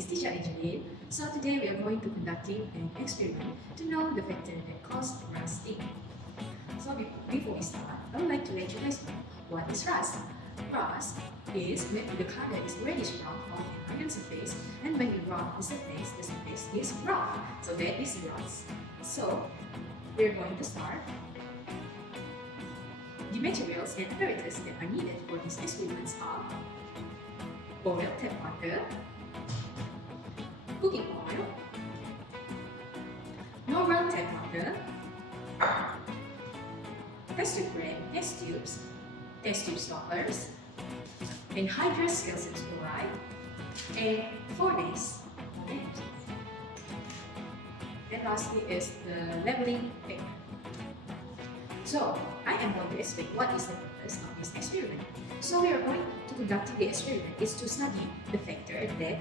is teacher Angeline. So today we are going to conducting an experiment to know the factor that cause rusting. So before we start, I would like to let you guys know what is rust. Rust is when the color is reddish brown on an iron surface, and when you rub the surface is rough. So that is rust. So we are going to start. The materials and apparatus that are needed for these experiments are boiled tap water, cooking oil, normal tap water, test tube stoppers, anhydrous calcium chloride, and furnace. And lastly is the leveling paper. So, I am going to explain what is the purpose of this experiment. So, we are going to conduct the experiment is to study the factor that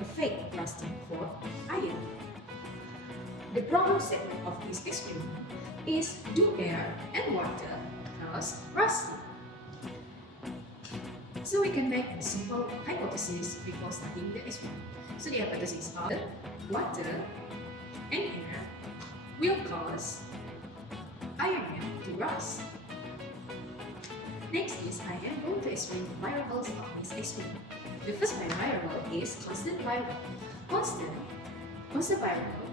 affect rusting for iron. The problem statement of this experiment is do air and water cause rusting? So, we can make a simple hypothesis before studying the experiment. So, the hypothesis of water and air will cause iron to rust. Next is I am going to explain the variables of this experiment. The first variable is constant variable. Constant variable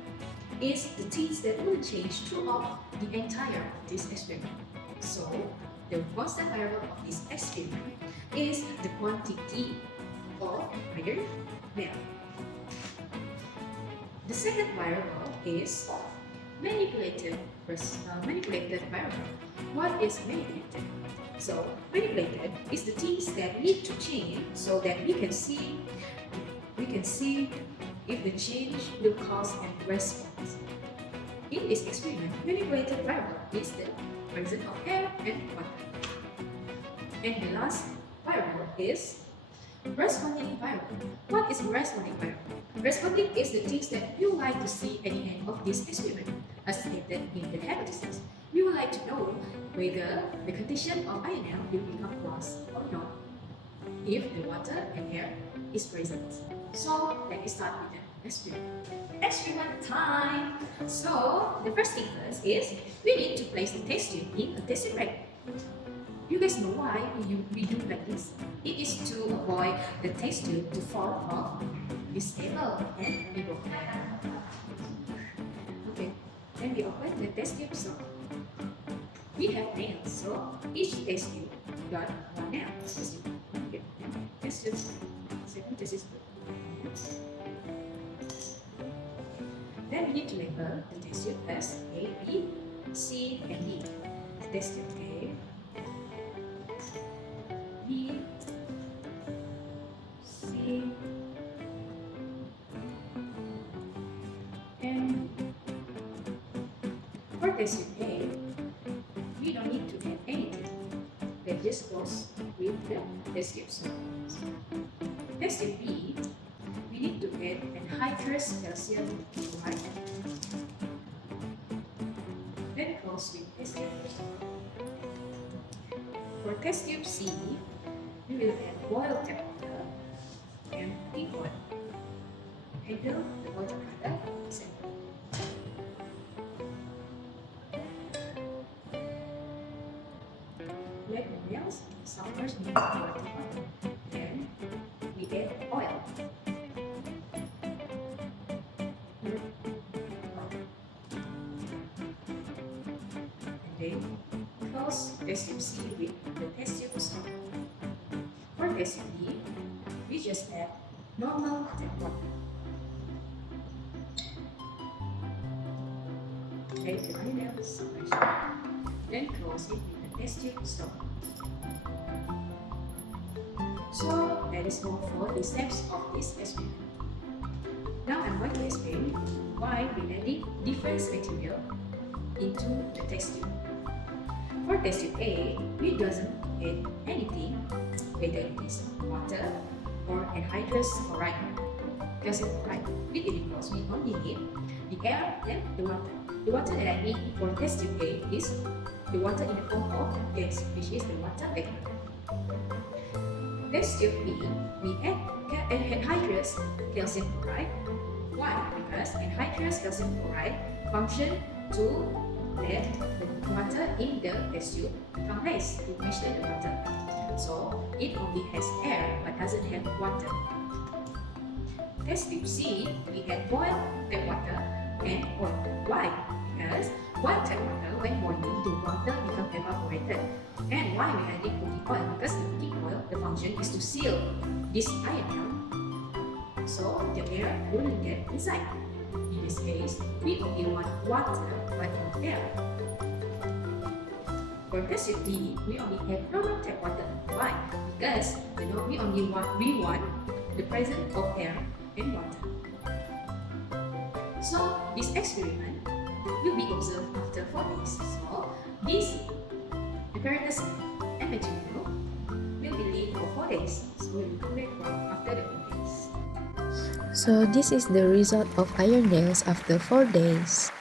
is the things that will change throughout the entire of this experiment. So the constant variable of this experiment is the quantity of iron melt. The second variable is manipulated variable. What is manipulated? So manipulated is the things that need to change so that we can see if the change will cause a response. In this experiment, manipulated variable is the presence of air and water. And the last variable is responding variable. What is responding variable? Responding is the things that you would like to see at the end of this experiment. As stated in the hypothesis, we would like to know whether the condition of INL will become rust or not if the water and air is present. So let me start with the experiment. Experiment time! So the first thing first is we need to place the test tube in a test tube rack. You guys know why we do like this? It is to avoid the test tube to fall off, disable, and be broken. Okay, then we open the test tube. So we have nails, so each test tube got one nail. Okay, test tube. Second test tube. Then we need to label the test tube as A, B, C, and D. The test tube A, B, C, and for test tube A, we don't need to add anything. That just goes with the test tube. So, test tube B, we need to add anhydrous calcium chloride. That goes with test tube. For test tube C, we will add boiled tap water and cooking oil. Handle the water color sample. Let the nails suffers in water. Then we add oil. And then close test tube C with the test tube stop. For test tube D, we just add normal tap water. Take the iron suppression. Then close it with the test tube stop. So that is all for the steps of this experiment. Now I'm going to explain why we adding different material into the test tube. For test tube A, we doesn't add anything, whether it is water or anhydrous chloride, calcium chloride. With it because we only need the air and the water. The water that I need for test tube A is the water in the form of gas, which is the water vapor. test tube B, we add anhydrous calcium chloride. Why? Because anhydrous calcium chloride function to let the water in the test tube become less to measure the water. So it only has air but doesn't have water. Test tube C, we add boiled tap water and oil. Why? Because boiled tap water, when boiling, the water becomes evaporated. And why we adding cooking oil? Because the cooking oil, the function is to seal this ion, so the air wouldn't get inside. In this case, we only want water but not air. For test tube D, we only have normal tap water. Why? Because we want the presence of air and water. So this experiment will be observed after 4 days. So this apparatus and material will be laid for 4 days. So we will come back after the 4 days. So this is the result of iron nails after 4 days.